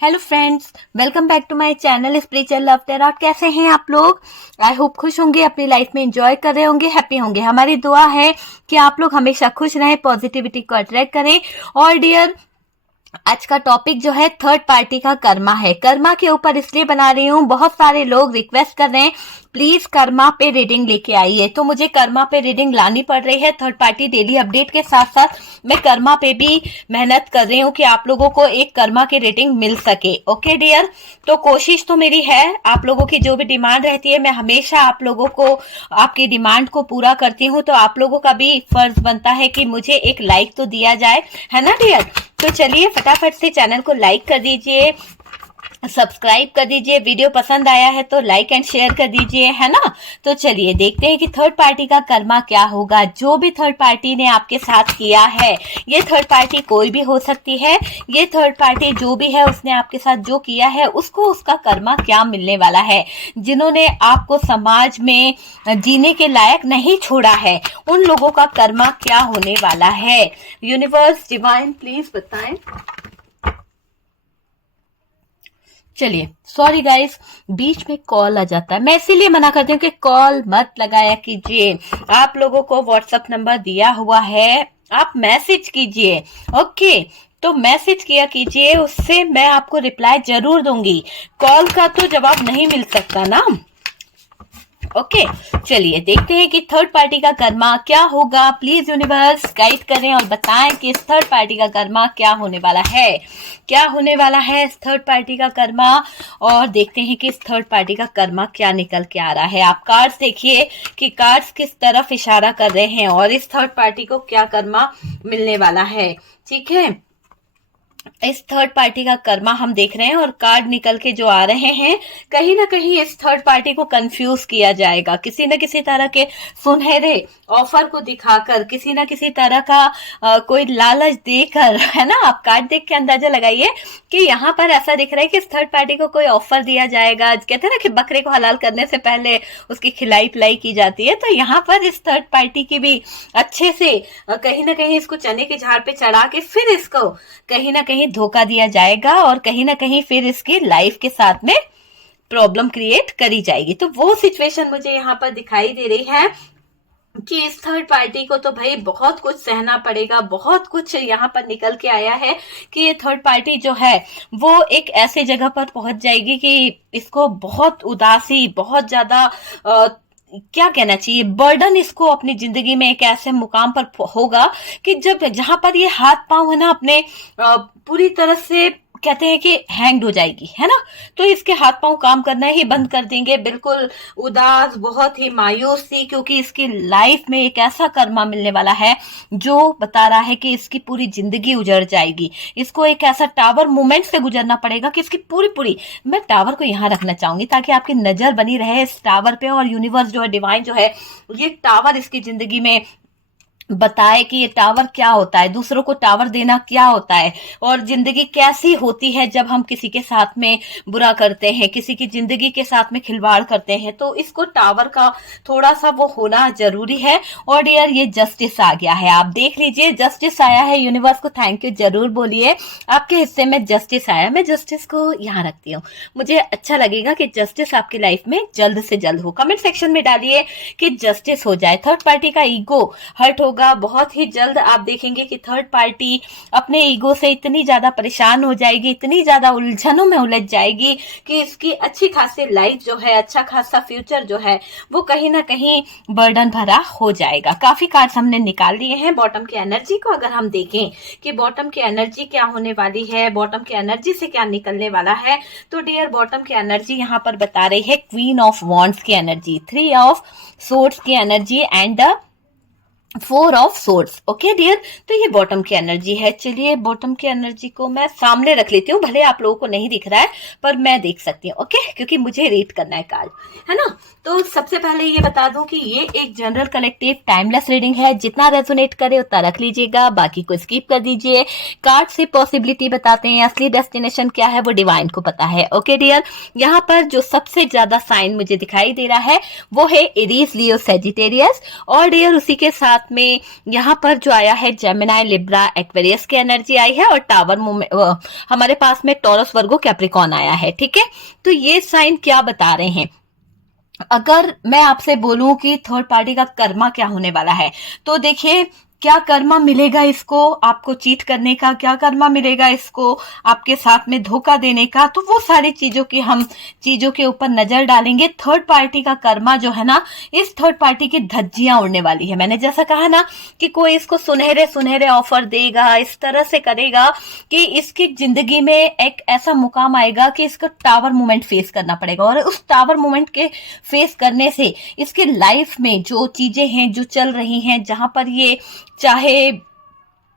Hello friends, welcome back to my channel spiritual love tarot. कैसे हैं आप लोग? आई होप खुश होंगे, अपनी लाइफ में एंजॉय कर रहे होंगे, हैप्पी होंगे। हमारी दुआ है कि आप लोग हमेशा खुश रहें, पॉजिटिविटी को अट्रैक्ट करें। और डियर, आज का टॉपिक जो है थर्ड पार्टी का कर्मा है। कर्मा के ऊपर इसलिए बना रही हूँ, बहुत सारे लोग रिक्वेस्ट कर रहे हैं प्लीज कर्मा पे रीडिंग लेके आइए, तो मुझे कर्मा पे रीडिंग लानी पड़ रही है। थर्ड पार्टी डेली अपडेट के साथ साथ मैं कर्मा पे भी मेहनत कर रही हूँ कि आप लोगों को एक कर्मा की रीडिंग मिल सके। ओके डियर, तो कोशिश तो मेरी है, आप लोगों की जो भी डिमांड रहती है मैं हमेशा आप लोगों को आपकी डिमांड को पूरा करती हूँ। तो आप लोगों का भी फर्ज बनता है कि मुझे एक लाइक तो दिया जाए, है ना डियर? तो चलिए फटाफट से चैनल को लाइक कर दीजिए, सब्सक्राइब कर दीजिए, वीडियो पसंद आया है तो लाइक एंड शेयर कर दीजिए, है ना? तो चलिए देखते हैं कि थर्ड पार्टी का कर्मा क्या होगा। जो भी थर्ड पार्टी ने आपके साथ किया है, ये थर्ड पार्टी कोई भी हो सकती है, ये थर्ड पार्टी जो भी है उसने आपके साथ जो किया है उसको उसका कर्मा क्या मिलने वाला है। जिन्होंने आपको समाज में जीने के लायक नहीं छोड़ा है, उन लोगों का कर्मा क्या होने वाला है। यूनिवर्स डिवाइन प्लीज बताएं। चलिए, सॉरी गाइस, बीच में कॉल आ जाता है, मैं इसीलिए मना करती हूँ कि कॉल मत लगाया कीजिए। आप लोगों को व्हाट्सएप नंबर दिया हुआ है, आप मैसेज कीजिए। ओके, तो मैसेज किया कीजिए, उससे मैं आपको रिप्लाई जरूर दूंगी। कॉल का तो जवाब नहीं मिल सकता ना। ओके, चलिए देखते हैं कि थर्ड पार्टी का कर्मा क्या होगा। प्लीज यूनिवर्स गाइड करें और बताएं कि इस थर्ड पार्टी का कर्मा क्या होने वाला है, क्या होने वाला है इस थर्ड पार्टी का कर्मा। और देखते हैं कि इस थर्ड पार्टी का कर्मा क्या निकल के आ रहा है। आप कार्ड्स देखिए कि कार्ड्स किस तरफ इशारा कर रहे हैं और इस थर्ड पार्टी को क्या कर्मा मिलने वाला है। ठीक है, इस थर्ड पार्टी का कर्मा हम देख रहे हैं और कार्ड निकल के जो आ रहे हैं, कहीं ना कहीं इस थर्ड पार्टी को कंफ्यूज किया जाएगा किसी न किसी तरह के सुनहरे ऑफर को दिखाकर, किसी न किसी तरह का कोई लालच देकर, है ना? आप कार्ड देख के अंदाजा लगाइए कि यहाँ पर ऐसा दिख रहा है कि इस थर्ड पार्टी को कोई ऑफर दिया जाएगा। कहते हैं ना कि बकरे को हलाल करने से पहले उसकी खिलाई पिलाई की जाती है, तो यहाँ पर इस थर्ड पार्टी की भी अच्छे से कहीं ना कहीं इसको चने के झाड़ पे चढ़ा के फिर इसको कहीं ना कहीं धोखा दिया जाएगा और कहीं ना कहीं फिर इसकी लाइफ के साथ में प्रॉब्लम क्रिएट करी जाएगी। तो वो सिचुएशन मुझे यहाँ पर दिखाई दे रही है कि इस थर्ड पार्टी को तो भाई बहुत कुछ सहना पड़ेगा। बहुत कुछ यहाँ पर निकल के आया है कि ये थर्ड पार्टी जो है वो एक ऐसे जगह पर पहुंच जाएगी कि इसको बहुत उदासी, बहुत ज्यादा क्या कहना चाहिए, बर्डन इसको अपनी जिंदगी में एक ऐसे मुकाम पर होगा कि जब जहां पर ये हाथ पांव है ना अपने पूरी तरह से कहते हैं कि हैंग्ड हो जाएगी, है ना? तो इसके हाथ पांव काम करना ही बंद कर देंगे, बिल्कुल उदास, बहुत ही मायूस सी, क्योंकि इसकी लाइफ में एक ऐसा कर्मा मिलने वाला है जो बता रहा है कि इसकी पूरी जिंदगी उजड़ जाएगी। इसको एक ऐसा टावर मोमेंट से गुजरना पड़ेगा कि इसकी पूरी पूरी, मैं टावर को यहाँ रखना चाहूंगी ताकि आपकी नजर बनी रहे इस टावर पे, और यूनिवर्स जो है, डिवाइन जो है, ये टावर इसकी जिंदगी में बताए कि ये टावर क्या होता है, दूसरों को टावर देना क्या होता है, और जिंदगी कैसी होती है जब हम किसी के साथ में बुरा करते हैं, किसी की जिंदगी के साथ में खिलवाड़ करते हैं। तो इसको टावर का थोड़ा सा वो होना जरूरी है। और यार, ये जस्टिस आ गया है, आप देख लीजिए, जस्टिस आया है। यूनिवर्स को थैंक यू जरूर बोलिए, आपके हिस्से में जस्टिस आया। मैं जस्टिस को यहाँ रखती हूँ, मुझे अच्छा लगेगा कि जस्टिस आपकी लाइफ में जल्द से जल्द हो। कमेंट सेक्शन में डालिए कि जस्टिस हो जाए। थर्ड पार्टी का ईगो हर्ट हो बहुत ही जल्द। आप देखेंगे कि थर्ड पार्टी अपने ईगो से इतनी ज्यादा परेशान हो जाएगी, इतनी ज्यादा उलझनों में उलझ जाएगी कि इसकी अच्छी खासी लाइफ जो है, अच्छा खासा फ्यूचर जो है, वो कहीं ना कहीं बर्डन भरा हो जाएगा। काफी कार्ड्स हमने निकाल लिए हैं बॉटम की एनर्जी को। अगर हम देखें कि बॉटम की एनर्जी क्या होने वाली है, बॉटम की एनर्जी से क्या निकलने वाला है, तो डियर बॉटम की एनर्जी यहाँ पर बता रही है क्वीन ऑफ वॉन्ड्स की एनर्जी, 3 ऑफ सोर्ड्स की energy and 4 of swords. Okay dear, तो ये बॉटम की एनर्जी है। चलिए बॉटम की एनर्जी को मैं सामने रख लेती हूँ, भले आप लोगों को नहीं दिख रहा है पर मैं देख सकती हूँ। ओके, क्योंकि मुझे रीड करना है कार्ड, है ना? तो सबसे पहले ये बता दूं कि ये एक जनरल कलेक्टिव टाइमलेस रीडिंग है, जितना रेजोनेट करे उतना रख लीजिएगा, बाकी को स्किप कर दीजिए। कार्ड से पॉसिबिलिटी बताते हैं, असली डेस्टिनेशन क्या है वो डिवाइन को पता है। ओके डियर, यहाँ पर जो सबसे ज्यादा साइन मुझे दिखाई दे रहा है वो है एरीज, लियो, सेजिटेरियस। और डियर उसी के साथ में यहाँ पर जो आया है जेमिनी, लिब्रा, एक्वेरियस की एनर्जी आई है और टावर मूवमेंट हमारे पास में टॉरस, वर्गो, कैप्रिकॉर्न आया है। ठीक है, तो ये साइन क्या बता रहे हैं? अगर मैं आपसे बोलूं कि थर्ड पार्टी का कर्मा क्या होने वाला है, तो देखिए क्या कर्मा मिलेगा इसको आपको चीट करने का, क्या कर्मा मिलेगा इसको आपके साथ में धोखा देने का, तो वो सारी चीजों के ऊपर नजर डालेंगे। थर्ड पार्टी का कर्मा जो है ना, इस थर्ड पार्टी की धज्जियां उड़ने वाली है। मैंने जैसा कहा ना कि कोई इसको सुनहरे सुनहरे ऑफर देगा, इस तरह से करेगा कि इसकी जिंदगी में एक ऐसा मुकाम आएगा कि इसको टावर मूवमेंट फेस करना पड़ेगा, और उस टावर मूवमेंट के फेस करने से इसके लाइफ में जो चीजें हैं जो चल रही हैं, जहां पर ये चाहे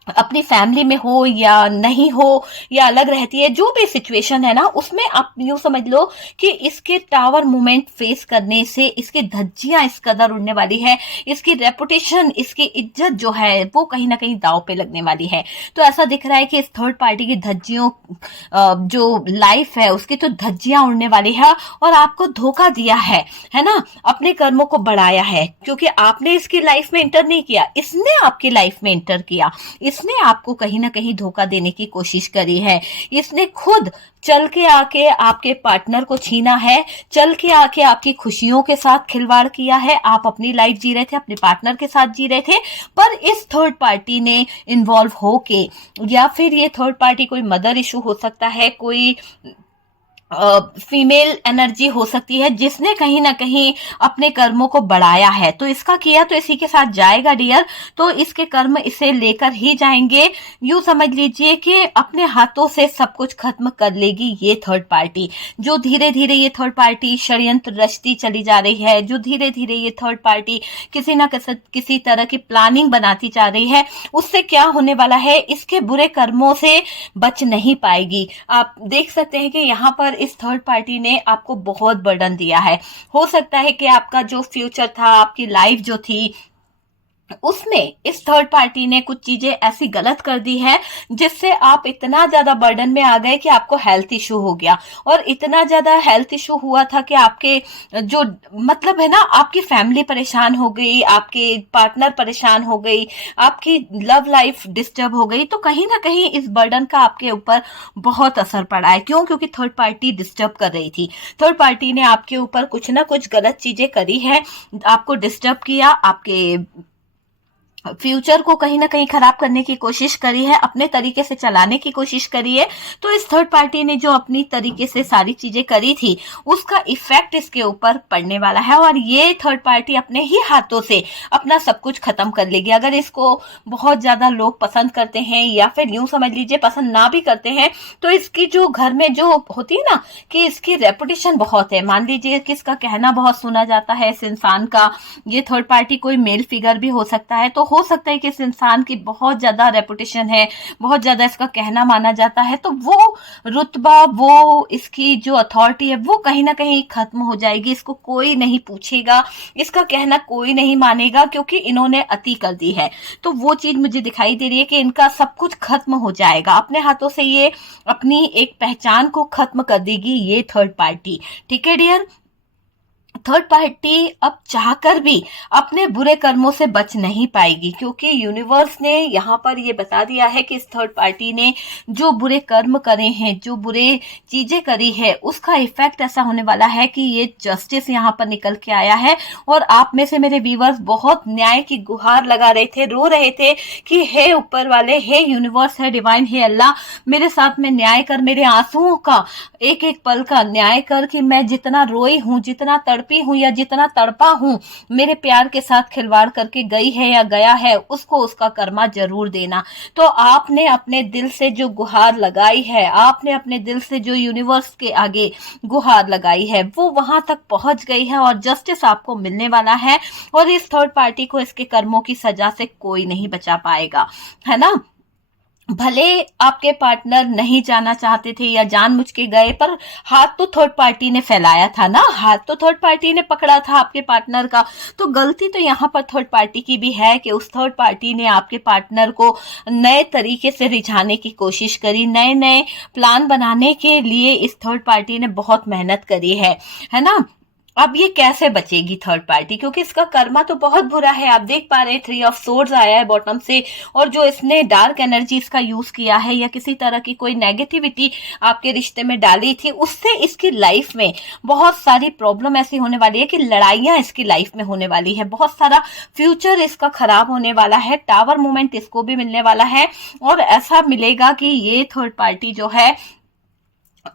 अपनी फैमिली में हो या नहीं हो या अलग रहती है, जो भी सिचुएशन है ना, उसमें आप यूं समझ लो कि इसके टावर मूवमेंट फेस करने से इसकी धज्जियां इस कदर उड़ने वाली है, इसकी रेपुटेशन, इसकी इज्जत जो है वो कहीं ना कहीं दांव पे लगने वाली है। तो ऐसा दिख रहा है कि इस थर्ड पार्टी की धज्जियों जो लाइफ है उसकी तो धज्जियां उड़ने वाली है, और आपको धोखा दिया है ना, अपने कर्मों को बढ़ाया है, क्योंकि आपने इसकी लाइफ में इंटर नहीं किया, इसने आपकी लाइफ में इंटर किया। इसने आपको कहीं ना कहीं धोखा देने की कोशिश करी है। इसने खुद चल के आके आपके पार्टनर को छीना है, चल के आके आपकी खुशियों के साथ खिलवाड़ किया है। आप अपनी लाइफ जी रहे थे, अपने पार्टनर के साथ जी रहे थे, पर इस थर्ड पार्टी ने इन्वॉल्व होके, या फिर ये थर्ड पार्टी कोई मदर इशू हो सकता है, कोई फीमेल एनर्जी हो सकती है, जिसने कहीं ना कहीं अपने कर्मों को बढ़ाया है। तो इसका किया तो इसी के साथ जाएगा डियर, तो इसके कर्म इसे लेकर ही जाएंगे। यूं समझ लीजिए कि अपने हाथों से सब कुछ खत्म कर लेगी ये थर्ड पार्टी। जो धीरे धीरे ये थर्ड पार्टी षड्यंत्र रचती चली जा रही है, जो धीरे धीरे ये थर्ड पार्टी किसी ना किसी तरह की प्लानिंग बनाती जा रही है, उससे क्या होने वाला है, इसके बुरे कर्मों से बच नहीं पाएगी। आप देख सकते हैं कि यहाँ पर इस थर्ड पार्टी ने आपको बहुत बर्डन दिया है। हो सकता है कि आपका जो फ्यूचर था, आपकी लाइफ जो थी, उसमें इस थर्ड पार्टी ने कुछ चीजें ऐसी गलत कर दी है जिससे आप इतना ज्यादा बर्डन में आ गए कि आपको हेल्थ इशू हो गया। और इतना ज्यादा हेल्थ इशू हुआ था कि आपके जो मतलब है ना, आपकी फैमिली परेशान हो गई, आपके पार्टनर परेशान हो गई, आपकी लव लाइफ डिस्टर्ब हो गई। तो कहीं ना कहीं इस बर्डन का आपके ऊपर बहुत असर पड़ा है। क्यों? क्योंकि थर्ड पार्टी डिस्टर्ब कर रही थी। थर्ड पार्टी ने आपके ऊपर कुछ ना कुछ गलत चीजें करी है, आपको डिस्टर्ब किया, आपके फ्यूचर को कहीं ना कहीं खराब करने की कोशिश करी है, अपने तरीके से चलाने की कोशिश करी है। तो इस थर्ड पार्टी ने जो अपनी तरीके से सारी चीजें करी थी, उसका इफेक्ट इसके ऊपर पड़ने वाला है, और ये थर्ड पार्टी अपने ही हाथों से अपना सब कुछ खत्म कर लेगी। अगर इसको बहुत ज्यादा लोग पसंद करते हैं, या फिर यूं समझ लीजिए पसंद ना भी करते हैं, तो इसकी जो घर में जो होती है ना कि इसकी रेपुटेशन बहुत है, मान लीजिए कि इसका कहना बहुत सुना जाता है इस इंसान का, ये थर्ड पार्टी कोई मेल फिगर भी हो सकता है, तो हो सकता है कि इस इंसान की बहुत ज्यादा रेपुटेशन है, बहुत ज्यादा इसका कहना माना जाता है, तो वो रुतबा, वो इसकी जो अथॉरिटी है, वो कहीं ना कहीं खत्म हो जाएगी। इसको कोई नहीं पूछेगा, इसका कहना कोई नहीं मानेगा, क्योंकि इन्होंने अति कर दी है। तो वो चीज मुझे दिखाई दे रही है कि इनका सब कुछ खत्म हो जाएगा, अपने हाथों से ये अपनी एक पहचान को खत्म कर देगी ये थर्ड पार्टी। ठीक है डियर, थर्ड पार्टी अब चाहकर भी अपने बुरे कर्मों से बच नहीं पाएगी, क्योंकि यूनिवर्स ने यहाँ पर ये बता दिया है कि इस थर्ड पार्टी ने जो बुरे कर्म करे हैं, जो बुरे चीजें करी है, उसका इफेक्ट ऐसा होने वाला है कि ये जस्टिस यहाँ पर निकल के आया है। और आप में से मेरे व्यूवर्स बहुत न्याय की गुहार लगा रहे थे, रो रहे थे कि हे ऊपर वाले, हे यूनिवर्स, है डिवाइन, हे अल्लाह, मेरे साथ में न्याय कर, मेरे आंसुओं का एक एक पल का न्याय कर, कि मैं जितना रोई हूं, जितना तड़पी हूं या जितना तड़पा हूं, मेरे प्यार के साथ खिलवाड़ करके गई है या गया है, उसको उसका कर्मा जरूर देना। तो आपने अपने दिल से जो गुहार लगाई है, आपने अपने दिल से जो यूनिवर्स के आगे गुहार लगाई है, वो वहां तक पहुंच गई है और जस्टिस आपको मिलने वाला है। और इस थर्ड पार्टी को इसके कर्मों की सजा से कोई नहीं बचा पाएगा, है ना। भले आपके पार्टनर नहीं जाना चाहते थे या जानबूझ के गए, पर हाथ तो थर्ड पार्टी ने फैलाया था ना, हाथ तो थर्ड पार्टी ने पकड़ा था आपके पार्टनर का। तो गलती तो यहाँ पर थर्ड पार्टी की भी है कि उस थर्ड पार्टी ने आपके पार्टनर को नए तरीके से रिझाने की कोशिश करी, नए नए प्लान बनाने के लिए इस थर्ड पार्टी ने बहुत मेहनत करी है ना। अब ये कैसे बचेगी थर्ड पार्टी, क्योंकि इसका कर्मा तो बहुत बुरा है। आप देख पा रहे हैं 3 ऑफ सोर्ड्स आया है बॉटम से, और जो इसने डार्क एनर्जी इसका यूज किया है या किसी तरह की कोई नेगेटिविटी आपके रिश्ते में डाली थी, उससे इसकी लाइफ में बहुत सारी प्रॉब्लम ऐसी होने वाली है कि लड़ाइयां इसकी लाइफ में होने वाली है, बहुत सारा फ्यूचर इसका खराब होने वाला है। टावर मूवमेंट इसको भी मिलने वाला है, और ऐसा मिलेगा कि ये थर्ड पार्टी जो है,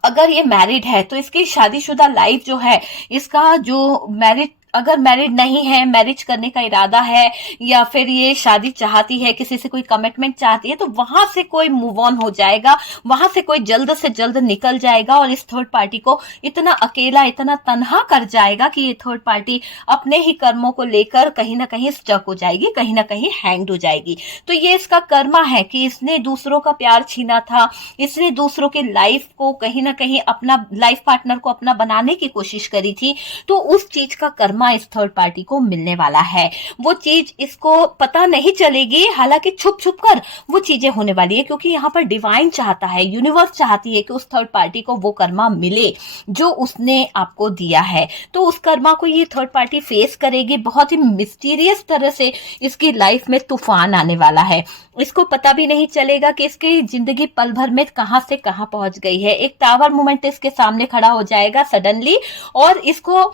अगर ये मैरिड है तो इसकी शादीशुदा लाइफ जो है, इसका जो मैरिड, अगर मैरिड नहीं है, मैरिज करने का इरादा है, या फिर ये शादी चाहती है, किसी से कोई कमिटमेंट चाहती है, तो वहां से कोई मूव ऑन हो जाएगा, वहां से कोई जल्द से जल्द निकल जाएगा, और इस थर्ड पार्टी को इतना अकेला, इतना तन्हा कर जाएगा कि ये थर्ड पार्टी अपने ही कर्मों को लेकर कहीं ना कहीं स्टक हो जाएगी, कहीं ना कहीं हैंग्ड हो जाएगी। तो ये इसका कर्मा है कि इसने दूसरों का प्यार छीना था, इसने दूसरों की लाइफ को कहीं ना कहीं अपना लाइफ पार्टनर को अपना बनाने की कोशिश करी थी, तो उस चीज का कर्मा इस थर्ड पार्टी को मिलने वाला है। वो चीज इसको पता नहीं चलेगी, हालांकि छुप छुप कर वो चीजें होने वाली है, क्योंकि यहाँ पर डिवाइन चाहता है, यूनिवर्स चाहती है कि उस थर्ड पार्टी को वो कर्मा मिले जो उसने आपको दिया है। तो उस कर्मा को ये थर्ड पार्टी फेस करेगी, बहुत ही मिस्टीरियस तरह से इसकी लाइफ में तूफान आने वाला है। इसको पता भी नहीं चलेगा कि इसकी जिंदगी पल भर में कहां से कहां पहुंच गई है। एक टावर मोमेंट इसके सामने खड़ा हो जाएगा सडनली, और इसको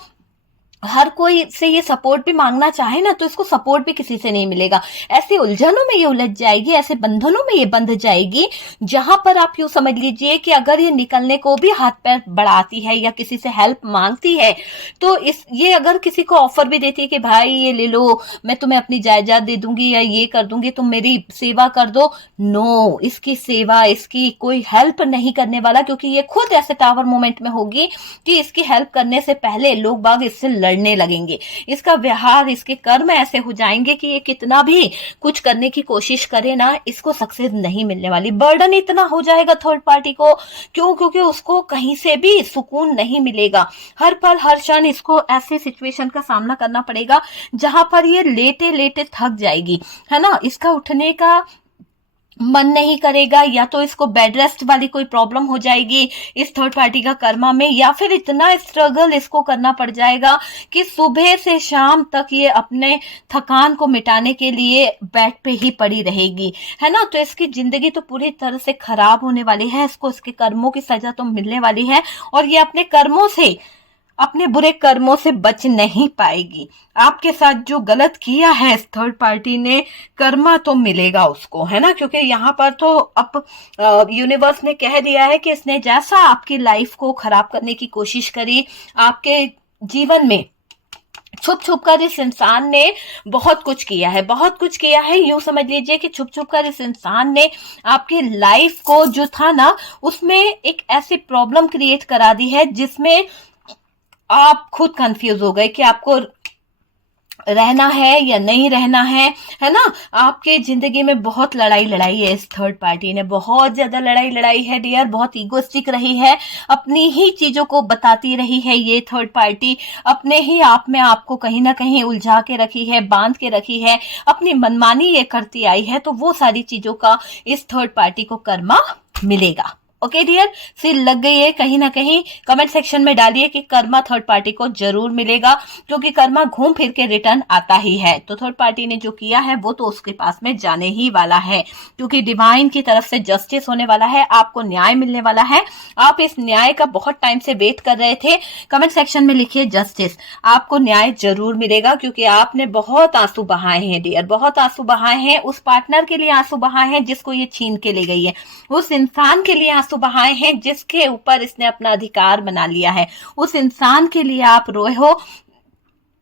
हर कोई से ये सपोर्ट भी मांगना चाहे ना, तो इसको सपोर्ट भी किसी से नहीं मिलेगा। ऐसे उलझनों में ये उलझ जाएगी, ऐसे बंधनों में ये बंध जाएगी, जहां पर आप यूं समझ लीजिए कि अगर ये निकलने को भी हाथ पैर बढ़ाती है या किसी से हेल्प मांगती है, तो ये अगर किसी को ऑफर भी देती है कि भाई ये ले लो, मैं तुम्हें अपनी जायदाद दे दूंगी या ये कर दूंगी, तुम मेरी सेवा कर दो, नो, इसकी सेवा, इसकी कोई हेल्प नहीं करने वाला, क्योंकि ये खुद ऐसे टावर मोमेंट में होगी कि इसकी हेल्प करने से पहले लोग बाग इससे लड़ने लगेंगे। इसका व्यवहार, इसके कर्म ऐसे हो जाएंगे कि ये कितना भी कुछ करने की कोशिश करे ना, इसको सक्सेस नहीं मिलने वाली। बर्डन इतना हो जाएगा थर्ड पार्टी को, क्यों? क्योंकि उसको कहीं से भी सुकून नहीं मिलेगा। हर पल हर क्षण इसको ऐसे सिचुएशन का सामना करना पड़ेगा जहां पर ये लेटे लेटे थक जाएगी, है ना। इसका उठने का मन नहीं करेगा, या तो इसको बेड रेस्ट वाली कोई प्रॉब्लम हो जाएगी इस थर्ड पार्टी का कर्मा में, या फिर इतना स्ट्रगल इसको करना पड़ जाएगा कि सुबह से शाम तक ये अपने थकान को मिटाने के लिए बेड पे ही पड़ी रहेगी, है ना। तो इसकी जिंदगी तो पूरी तरह से खराब होने वाली है, इसको इसके कर्मों की सजा तो मिलने वाली है, और ये अपने कर्मों से, अपने बुरे कर्मों से बच नहीं पाएगी। आपके साथ जो गलत किया है इस थर्ड पार्टी ने, कर्मा तो मिलेगा उसको, है ना। क्योंकि यहाँ पर तो अब यूनिवर्स ने कह दिया है कि इसने जैसा आपकी लाइफ को खराब करने की कोशिश करी, आपके जीवन में छुप छुप कर इस इंसान ने बहुत कुछ किया है, बहुत कुछ किया है। यूं समझ लीजिए कि छुप छुप कर इस इंसान ने आपकी लाइफ को जो था ना, उसमें एक ऐसी प्रॉब्लम क्रिएट करा दी है जिसमें आप खुद कंफ्यूज हो गए कि आपको रहना है या नहीं रहना है ना। आपके जिंदगी में बहुत लड़ाई है इस थर्ड पार्टी ने, बहुत ज्यादा लड़ाई है डियर, बहुत ईगोस्टिक रही है, अपनी ही चीजों को बताती रही है ये थर्ड पार्टी, अपने ही आप में आपको कहीं ना कहीं उलझा के रखी है, बांध के रखी है, अपनी मनमानी ये करती आई है। तो वो सारी चीजों का इस थर्ड पार्टी को कर्मा मिलेगा। ओके डियर, फिर लग गई है कहीं ना कहीं, कमेंट सेक्शन में डालिए कि कर्मा थर्ड पार्टी को जरूर मिलेगा, क्योंकि कर्मा घूम फिर के रिटर्न आता ही है। तो थर्ड पार्टी ने जो किया है वो तो उसके पास में जाने ही वाला है, क्योंकि डिवाइन की तरफ से जस्टिस होने वाला है, आपको न्याय मिलने वाला है। आप इस न्याय का बहुत टाइम से वेट कर रहे थे, कमेंट सेक्शन में लिखिए जस्टिस, आपको न्याय जरूर मिलेगा, क्योंकि आपने बहुत आंसू बहाए हैं डियर, बहुत आंसू बहाए हैं। उस पार्टनर के लिए आंसू बहाए हैं जिसको ये छीन के ले गई है, उस इंसान के लिए बहाए हैं जिसके ऊपर इसने अपना अधिकार बना लिया है, उस इंसान के लिए आप रोए हो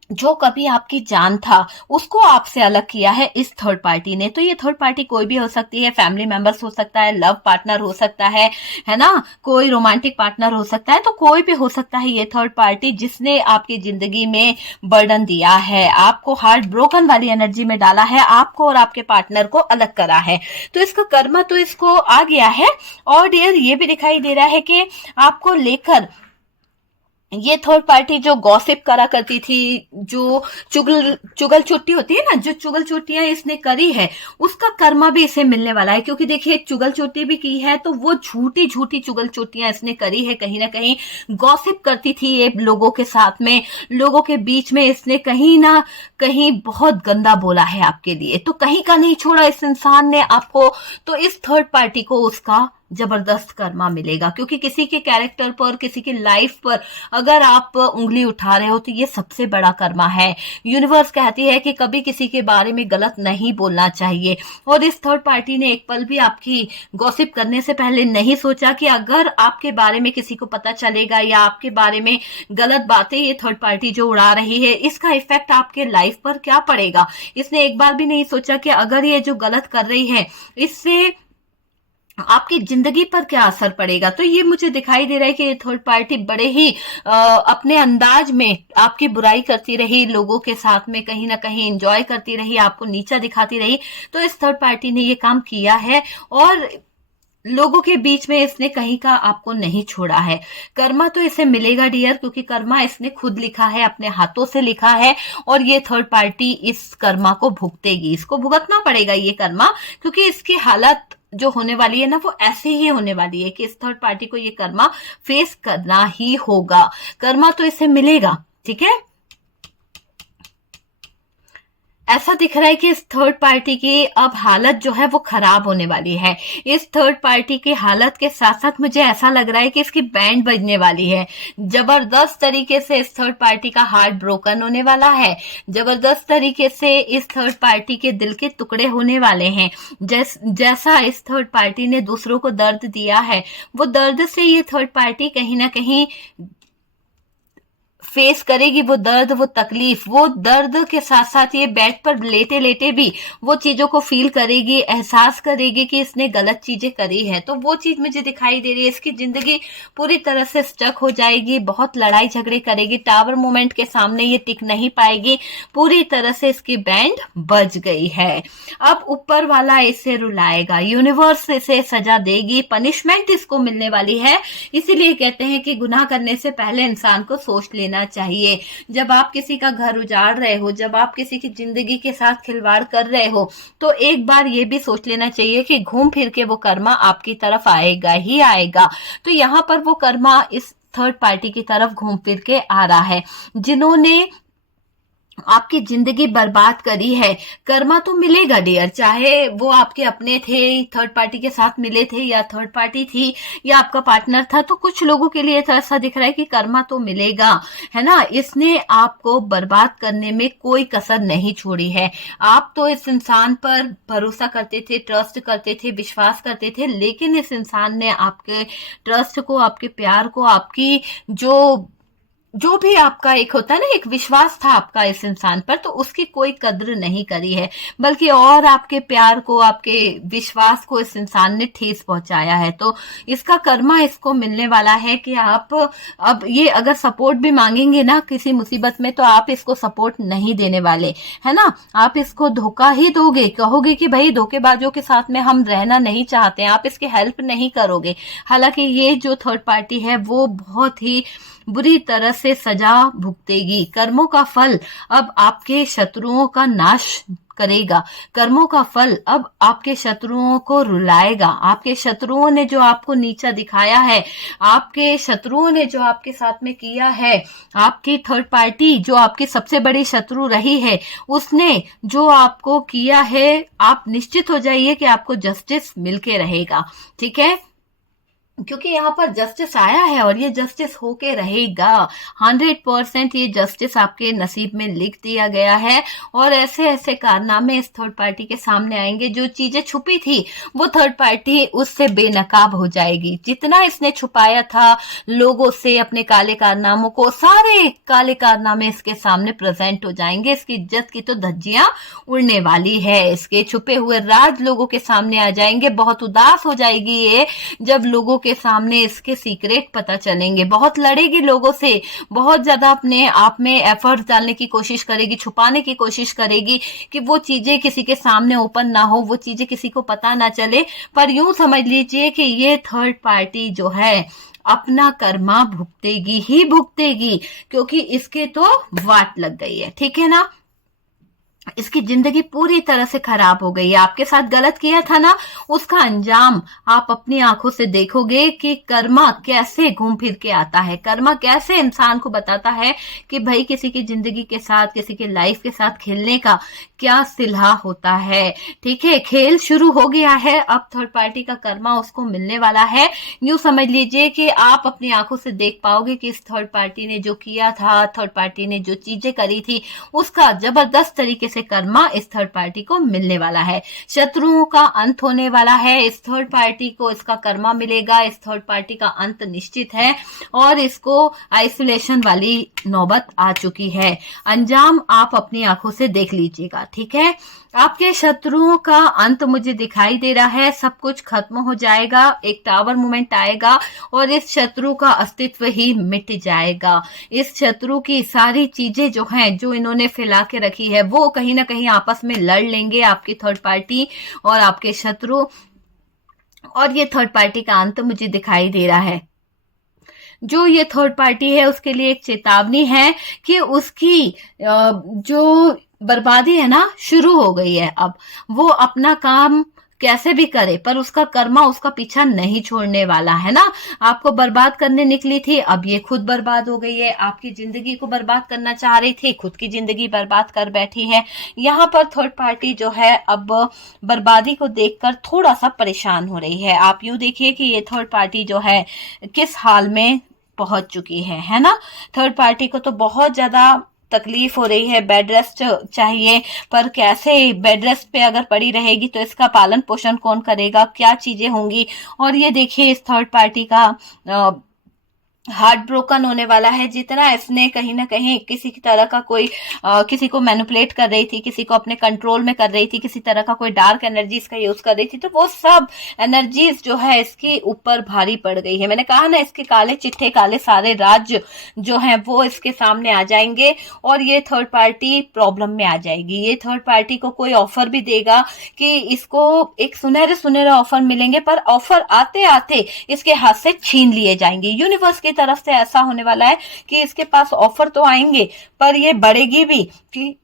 जो कभी आपकी जान था, उसको आपसे अलग किया है इस थर्ड पार्टी ने। तो ये थर्ड पार्टी कोई भी हो सकती है, फैमिली मेंबर्स हो सकता है, लव पार्टनर हो सकता है ना, कोई रोमांटिक पार्टनर हो सकता है, तो कोई भी हो सकता है ये थर्ड पार्टी जिसने आपकी जिंदगी में बर्डन दिया है, आपको हार्ट ब्रोकन वाली एनर्जी में डाला है, आपको और आपके पार्टनर को अलग करा है। तो इसका कर्मा तो इसको आ गया है। और डियर ये भी दिखाई दे रहा है कि आपको लेकर ये थर्ड पार्टी जो गॉसिप करा करती थी, जो चुगल चुट्टी होती है ना, जो चुगल चुट्टियां इसने करी है, उसका कर्मा भी इसे मिलने वाला है। क्योंकि देखिए, चुगल चुट्टी भी की है तो वो झूठी झूठी चुगल चुट्टियां इसने करी है। कहीं ना कहीं गॉसिप करती थी ये लोगों के साथ में, लोगों के बीच में इसने कहीं ना कहीं बहुत गंदा बोला है आपके लिए। तो कहीं का नहीं छोड़ा इस इंसान ने आपको। तो इस थर्ड पार्टी को उसका जबरदस्त कर्मा मिलेगा। क्योंकि किसी के कैरेक्टर पर, किसी की लाइफ पर अगर आप उंगली उठा रहे हो तो ये सबसे बड़ा कर्मा है। यूनिवर्स कहती है कि कभी किसी के बारे में गलत नहीं बोलना चाहिए। और इस थर्ड पार्टी ने एक पल भी आपकी गॉसिप करने से पहले नहीं सोचा कि अगर आपके बारे में किसी को पता चलेगा या आपके बारे में गलत बातें ये थर्ड पार्टी जो उड़ा रही है, इसका इफेक्ट आपके लाइफ पर क्या पड़ेगा। इसने एक बार भी नहीं सोचा कि अगर ये जो गलत कर रही है इससे आपकी जिंदगी पर क्या असर पड़ेगा। तो ये मुझे दिखाई दे रहा है कि ये थर्ड पार्टी बड़े ही अपने अंदाज में आपकी बुराई करती रही, लोगों के साथ में कहीं ना कहीं एंजॉय करती रही, आपको नीचा दिखाती रही। तो इस थर्ड पार्टी ने ये काम किया है और लोगों के बीच में इसने कहीं का आपको नहीं छोड़ा है। कर्मा तो इसे मिलेगा डियर, क्योंकि कर्मा इसने खुद लिखा है, अपने हाथों से लिखा है। और ये थर्ड पार्टी इस कर्मा को भुगतेगी, इसको भुगतना पड़ेगा ये कर्मा। क्योंकि इसकी हालत जो होने वाली है ना, वो ऐसे ही होने वाली है कि इस थर्ड पार्टी को ये कर्मा फेस करना ही होगा। कर्मा तो इसे मिलेगा, ठीक है। ऐसा दिख रहा है कि इस थर्ड पार्टी की अब हालत जो है वो खराब होने वाली है। इस थर्ड पार्टी की हालत के साथ साथ मुझे ऐसा लग रहा है कि इसकी बैंड बजने वाली है। जबरदस्त तरीके से इस थर्ड पार्टी का हार्ट ब्रोकन होने वाला है। जबरदस्त तरीके से इस थर्ड पार्टी के दिल के टुकड़े होने वाले हैं। जैसा इस थर्ड पार्टी ने दूसरों को दर्द दिया है, वो दर्द से ये थर्ड पार्टी कहीं ना कहीं फेस करेगी। वो दर्द, वो तकलीफ, वो दर्द के साथ साथ ये बेड पर लेटे लेटे भी वो चीजों को फील करेगी, एहसास करेगी कि इसने गलत चीजें करी है। तो वो चीज मुझे दिखाई दे रही है। इसकी जिंदगी पूरी तरह से स्टक हो जाएगी, बहुत लड़ाई झगड़े करेगी, टावर मोमेंट के सामने ये टिक नहीं पाएगी। पूरी तरह से इसकी बैंड बज गई है। अब ऊपर वाला इसे रुलाएगा, यूनिवर्स इसे सजा देगी, पनिशमेंट इसको मिलने वाली है। इसीलिए कहते हैं कि गुनाह करने से पहले इंसान को सोच लेना चाहिए। जब आप किसी का घर उजाड़ रहे हो, जब आप किसी की जिंदगी के साथ खिलवाड़ कर रहे हो, तो एक बार ये भी सोच लेना चाहिए कि घूम फिर के वो कर्मा आपकी तरफ आएगा ही आएगा। तो यहाँ पर वो कर्मा इस थर्ड पार्टी की तरफ घूम फिर के आ रहा है। जिन्होंने आपकी जिंदगी बर्बाद करी है, कर्मा तो मिलेगा डियर। चाहे वो आपके अपने थे, थर्ड पार्टी के साथ मिले थे, या थर्ड पार्टी थी, या आपका पार्टनर था, तो कुछ लोगों के लिए तो ऐसा दिख रहा है कि कर्मा तो मिलेगा, है ना। इसने आपको बर्बाद करने में कोई कसर नहीं छोड़ी है। आप तो इस इंसान पर भरोसा करते थे, ट्रस्ट करते थे, विश्वास करते थे, लेकिन इस इंसान ने आपके ट्रस्ट को, आपके प्यार को, आपकी जो भी आपका एक होता है ना, एक विश्वास था आपका इस इंसान पर, तो उसकी कोई कद्र नहीं करी है। बल्कि और आपके प्यार को, आपके विश्वास को इस इंसान ने ठेस पहुंचाया है। तो इसका कर्मा इसको मिलने वाला है कि आप अब ये अगर सपोर्ट भी मांगेंगे ना किसी मुसीबत में, तो आप इसको सपोर्ट नहीं देने वाले, है ना। आप इसको धोखा ही दोगे, कहोगे कि भाई धोखेबाजों के साथ में हम रहना नहीं चाहते, आप इसकी हेल्प नहीं करोगे। हालांकि ये जो थर्ड पार्टी है वो बहुत ही बुरी तरह से सजा भुगतेगी। कर्मों का फल अब आपके शत्रुओं का नाश करेगा। कर्मों का फल अब आपके शत्रुओं को रुलाएगा। आपके शत्रुओं ने जो आपको नीचा दिखाया है, आपके शत्रुओं ने जो आपके साथ में किया है, आपकी थर्ड पार्टी जो आपकी सबसे बड़ी शत्रु रही है, उसने जो आपको किया है, आप निश्चित हो जाइए कि आपको जस्टिस मिलके रहेगा, ठीक है। क्योंकि यहाँ पर जस्टिस आया है और ये जस्टिस होके रहेगा। 100% ये जस्टिस आपके नसीब में लिख दिया गया है। और ऐसे ऐसे कारनामे इस थर्ड पार्टी के सामने आएंगे, जो चीजें छुपी थी वो थर्ड पार्टी उससे बेनकाब हो जाएगी। जितना इसने छुपाया था लोगों से अपने काले कारनामों को, सारे काले कारनामे इसके सामने प्रेजेंट हो जाएंगे। इसकी इज्जत की तो धज्जियां उड़ने वाली है। इसके छुपे हुए राज लोगों के सामने आ जाएंगे। बहुत उदास हो जाएगी ये जब लोगों के सामने इसके सीक्रेट पता चलेंगे। बहुत लड़ेगी लोगों से, बहुत ज्यादा अपने आप में एफर्ट डालने की कोशिश करेगी, छुपाने की कोशिश करेगी कि वो चीजें किसी के सामने ओपन ना हो, वो चीजें किसी को पता ना चले। पर यूं समझ लीजिए कि ये थर्ड पार्टी जो है अपना कर्मा भुगतेगी ही भुगतेगी, क्योंकि इसके तो वाट लग गई है, ठीक है ना। इसकी जिंदगी पूरी तरह से खराब हो गई है। आपके साथ गलत किया था ना, उसका अंजाम आप अपनी आंखों से देखोगे कि कर्मा कैसे घूम फिर के आता है, कर्मा कैसे इंसान को बताता है कि भाई किसी की जिंदगी के साथ, किसी के लाइफ के साथ खेलने का क्या सिलहा होता है। ठीक है, खेल शुरू हो गया है, अब थर्ड पार्टी का कर्मा उसको मिलने वाला है। यूं समझ लीजिए कि आप अपनी आंखों से देख पाओगे कि इस थर्ड पार्टी ने जो किया था, थर्ड पार्टी ने जो चीजें करी थी, उसका जबरदस्त तरीके से कर्मा इस थर्ड पार्टी को मिलने वाला है। शत्रुओं का अंत होने वाला है, इस थर्ड पार्टी को इसका कर्मा मिलेगा, इस थर्ड पार्टी का अंत निश्चित है और इसको आइसोलेशन वाली नौबत आ चुकी है। अंजाम आप अपनी आंखों से देख लीजिएगा, ठीक है। आपके शत्रुओं का अंत मुझे दिखाई दे रहा है, सब कुछ खत्म हो जाएगा, एक टावर मूवमेंट आएगा और इस शत्रु का अस्तित्व ही मिट जाएगा। इस शत्रु की सारी चीजें जो हैं, जो इन्होंने फैला के रखी है, वो कहीं ना कहीं आपस में लड़ लेंगे, आपकी थर्ड पार्टी और आपके शत्रु, और ये थर्ड पार्टी का अंत मुझे दिखाई दे रहा है। जो ये थर्ड पार्टी है उसके लिए एक चेतावनी है कि उसकी जो बर्बादी है ना शुरू हो गई है। अब वो अपना काम कैसे भी करे पर उसका कर्मा उसका पीछा नहीं छोड़ने वाला है ना। आपको बर्बाद करने निकली थी, अब ये खुद बर्बाद हो गई है। आपकी जिंदगी को बर्बाद करना चाह रही थी, खुद की जिंदगी बर्बाद कर बैठी है। यहाँ पर थर्ड पार्टी जो है अब बर्बादी को देखकर थोड़ा सा परेशान हो रही है। आप यूं देखिए कि ये थर्ड पार्टी जो है किस हाल में पहुंच चुकी है ना। थर्ड पार्टी को तो बहुत ज्यादा तकलीफ हो रही है, बेड रेस्ट चाहिए, पर कैसे बेड रेस्ट पे अगर पड़ी रहेगी तो इसका पालन पोषण कौन करेगा, क्या चीजें होंगी। और ये देखिए इस थर्ड पार्टी का हार्ट ब्रोकन होने वाला है। जितना इसने कहीं ना कहीं किसी की तरह का कोई किसी को मैनिपुलेट कर रही थी, किसी को अपने कंट्रोल में कर रही थी, किसी तरह का कोई डार्क एनर्जीज का यूज कर रही थी, तो वो सब एनर्जीज जो है इसके ऊपर भारी पड़ गई है। मैंने कहा ना, इसके काले चिट्ठे, काले सारे राज जो है वो इसके सामने आ जाएंगे और ये थर्ड पार्टी प्रॉब्लम में आ जाएगी। ये थर्ड पार्टी को कोई ऑफर भी देगा कि इसको एक सुनहरे सुनहरे ऑफर मिलेंगे, पर ऑफर आते आते इसके हाथ से छीन लिए जाएंगे। यूनिवर्स की तरफ से ऐसा होने वाला है कि इसके पास ऑफर तो आएंगे, पर ये बढ़ेगी भी कि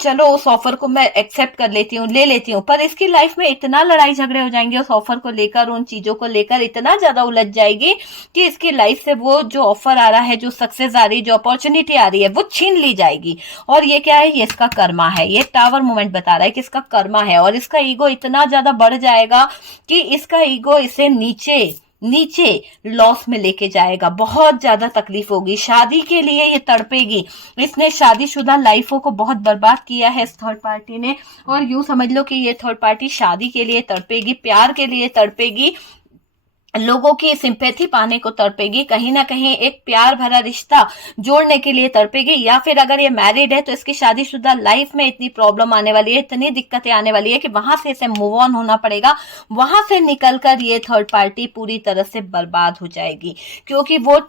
चलो उस ऑफर को मैं एक्सेप्ट कर लेती हूँ, ले लेती हूँ, पर इसकी लाइफ में इतना लड़ाई झगड़े हो जाएंगे उस ऑफर को लेकर, उन चीजों को लेकर इतना ज्यादा उलझ जाएगी कि इसकी लाइफ से वो जो ऑफर आ रहा है, जो सक्सेस आ रही है, जो अपॉर्चुनिटी आ रही है, वो छीन ली जाएगी। और ये क्या है, ये इसका कर्मा है। ये टावर मूवमेंट बता रहा है कि इसका कर्मा है और इसका ईगो इतना ज्यादा बढ़ जाएगा कि इसका ईगो इसे नीचे लॉस में लेके जाएगा। बहुत ज्यादा तकलीफ होगी, शादी के लिए ये तड़पेगी। इसने शादीशुदा लाइफों को बहुत बर्बाद किया है इस थर्ड पार्टी ने, और यूं समझ लो कि ये थर्ड पार्टी शादी के लिए तड़पेगी, प्यार के लिए तड़पेगी, लोगों की सिंपैथी पाने को तड़पेगी, कहीं ना कहीं एक प्यार भरा रिश्ता जोड़ने के लिए तड़पेगी। या फिर अगर ये मैरिड है तो इसकी शादीशुदा लाइफ में इतनी प्रॉब्लम आने वाली है, इतनी दिक्कतें आने वाली है कि वहां से इसे मूव ऑन होना पड़ेगा। वहां से निकलकर ये थर्ड पार्टी पूरी तरह से बर्बाद हो जाएगी, क्योंकि वो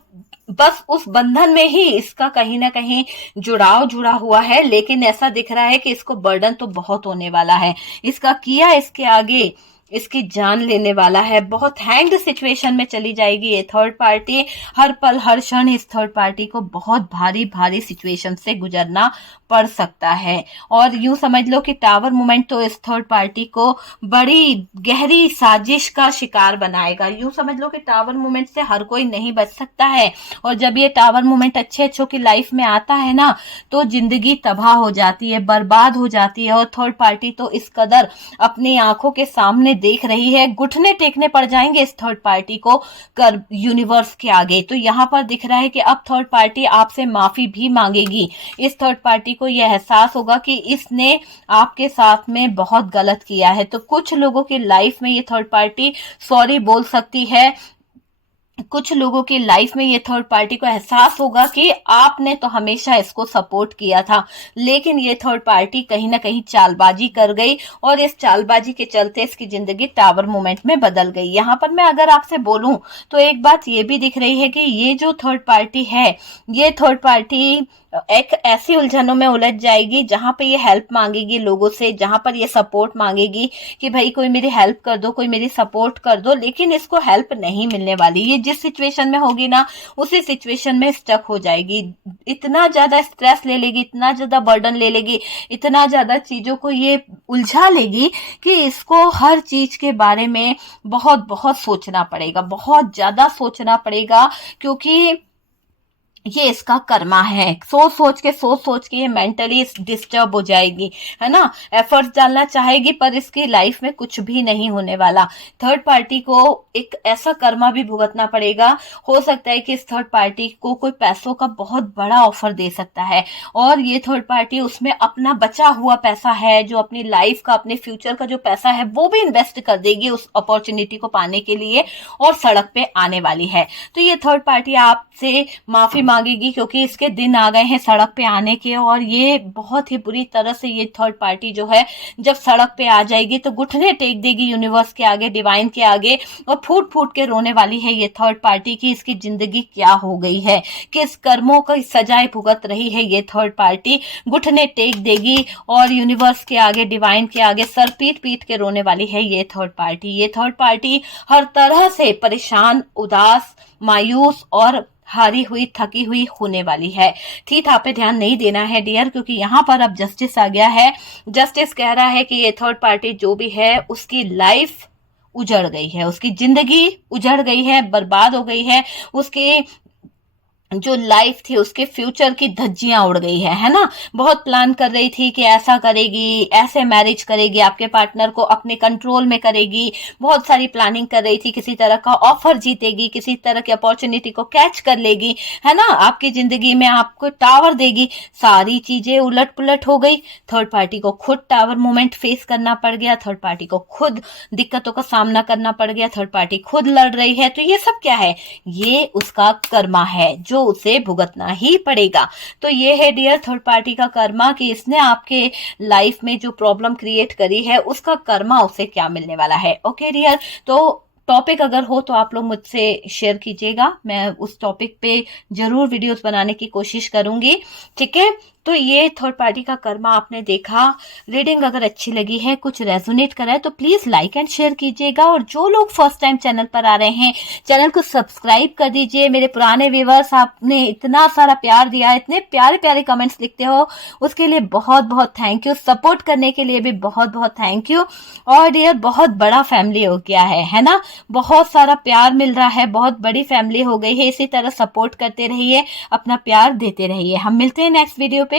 बस उस बंधन में ही इसका कहीं ना कहीं जुड़ाव जुड़ा हुआ है। लेकिन ऐसा दिख रहा है कि इसको बर्डन तो बहुत होने वाला है। इसका किया इसके आगे इसकी जान लेने वाला है। बहुत हैंग्ड सिचुएशन में चली जाएगी ये थर्ड पार्टी। हर पल हर क्षण इस थर्ड पार्टी को बहुत भारी भारी सिचुएशन से गुजरना पड़ सकता है। और यूं समझ लो कि टावर मूवमेंट तो इस थर्ड पार्टी को बड़ी गहरी साजिश का शिकार बनाएगा। यूं समझ लो कि टावर मूवमेंट से हर कोई नहीं बच सकता है, और जब ये टावर मूवमेंट अच्छे अच्छों की लाइफ में आता है ना, तो जिंदगी तबाह हो जाती है, बर्बाद हो जाती है। और थर्ड पार्टी तो इस कदर अपनी आंखों के सामने देख रही है, घुटने टेकने पड़ जाएंगे इस थर्ड पार्टी को कर यूनिवर्स के आगे। तो यहाँ पर दिख रहा है कि अब थर्ड पार्टी आपसे माफी भी मांगेगी। इस थर्ड पार्टी को यह एहसास होगा कि इसने आपके साथ में बहुत गलत किया है। तो कुछ लोगों की लाइफ में ये थर्ड पार्टी सॉरी बोल सकती है। कुछ लोगों की लाइफ में ये थर्ड पार्टी को एहसास होगा कि आपने तो हमेशा इसको सपोर्ट किया था, लेकिन ये थर्ड पार्टी कहीं ना कहीं चालबाजी कर गई और इस चालबाजी के चलते इसकी जिंदगी टावर मूवमेंट में बदल गई। यहाँ पर मैं अगर आपसे बोलूं तो एक बात ये भी दिख रही है कि ये जो थर्ड पार्टी है, ये थर्ड पार्टी एक ऐसी उलझनों में उलझ जाएगी जहां पे ये हेल्प मांगेगी लोगों से, जहां पर ये सपोर्ट मांगेगी कि भाई कोई मेरी हेल्प कर दो, कोई मेरी सपोर्ट कर दो, लेकिन इसको हेल्प नहीं मिलने वाली। ये जिस सिचुएशन में होगी ना उसी सिचुएशन में स्टक हो जाएगी, इतना ज्यादा स्ट्रेस ले लेगी, इतना ज्यादा बर्डन ले लेगी, इतना ज्यादा चीजों को ये उलझा लेगी कि इसको हर चीज के बारे में बहुत बहुत सोचना पड़ेगा, बहुत ज्यादा सोचना पड़ेगा, क्योंकि ये इसका कर्मा है। सोच सोच के ये मेंटली डिस्टर्ब हो जाएगी, है ना। एफर्ट्स डालना चाहेगी पर इसकी लाइफ में कुछ भी नहीं होने वाला। थर्ड पार्टी को एक ऐसा कर्मा भी भुगतना पड़ेगा। हो सकता है कि इस थर्ड पार्टी को कोई पैसों का बहुत बड़ा ऑफर दे सकता है और ये थर्ड पार्टी उसमें अपना बचा हुआ पैसा है, जो अपनी लाइफ का, अपने फ्यूचर का जो पैसा है वो भी इन्वेस्ट कर देगी उस अपॉर्चुनिटी को पाने के लिए और सड़क पे आने वाली है। तो ये थर्ड पार्टी आपसे माफी मांगेगी क्योंकि इसके दिन आ गए हैं सड़क पे आने के, और ये बहुत ही बुरी तरह से ये थर्ड पार्टी जो है जब सड़क पे आ जाएगी तो घुटने टेक देगी यूनिवर्स के आगे, डिवाइन के आगे, और फूट फूट के रोने वाली है ये थर्ड पार्टी की इसकी जिंदगी क्या हो गई है, किस कर्मों की सजाएं भुगत रही है ये थर्ड पार्टी। घुटने टेक देगी और यूनिवर्स के आगे, डिवाइन के आगे सर पीट पीट के रोने वाली है ये थर्ड पार्टी। ये थर्ड पार्टी हर तरह से परेशान, उदास, मायूस और हारी हुई, थकी हुई होने वाली है। थी था पे ध्यान नहीं देना है डियर, क्योंकि यहाँ पर अब जस्टिस आ गया है। जस्टिस कह रहा है कि ये थर्ड पार्टी जो भी है उसकी लाइफ उजड़ गई है, उसकी जिंदगी उजड़ गई है, बर्बाद हो गई है, उसकी जो लाइफ थी उसके फ्यूचर की धज्जियां उड़ गई है ना। बहुत प्लान कर रही थी कि ऐसा करेगी, ऐसे मैरिज करेगी, आपके पार्टनर को अपने कंट्रोल में करेगी, बहुत सारी प्लानिंग कर रही थी, किसी तरह का ऑफर जीतेगी, किसी तरह की अपॉर्चुनिटी को कैच कर लेगी, है ना, आपकी जिंदगी में आपको टावर देगी। सारी चीजें उलट पुलट हो गई। थर्ड पार्टी को खुद टावर मोमेंट फेस करना पड़ गया, थर्ड पार्टी को खुद दिक्कतों का सामना करना पड़ गया, थर्ड पार्टी खुद लड़ रही है। तो ये सब क्या है, ये उसका कर्मा है जो उसे भुगतना ही पड़ेगा। तो ये है डियर थर्ड पार्टी का कर्मा कि इसने आपके लाइफ में जो प्रॉब्लम क्रिएट करी है उसका कर्मा उसे क्या मिलने वाला है। ओके डियर, तो टॉपिक अगर हो तो आप लोग मुझसे शेयर कीजिएगा, मैं उस टॉपिक पे जरूर वीडियोस बनाने की कोशिश करूंगी, ठीक है। तो ये थर्ड पार्टी का कर्मा आपने देखा। रीडिंग अगर अच्छी लगी है, कुछ रेजोनेट करा है तो प्लीज लाइक एंड शेयर कीजिएगा, और जो लोग फर्स्ट टाइम चैनल पर आ रहे हैं चैनल को सब्सक्राइब कर दीजिए। मेरे पुराने व्यूवर्स, आपने इतना सारा प्यार दिया, इतने प्यारे प्यारे कमेंट्स लिखते हो, उसके लिए बहुत बहुत थैंक यू। सपोर्ट करने के लिए भी बहुत बहुत थैंक यू। और डियर बहुत बड़ा फैमिली हो गया है ना, बहुत सारा प्यार मिल रहा है, बहुत बड़ी फैमिली हो गई है। इसी तरह सपोर्ट करते रहिए, अपना प्यार देते रहिए। हम मिलते हैं नेक्स्ट वीडियो पे।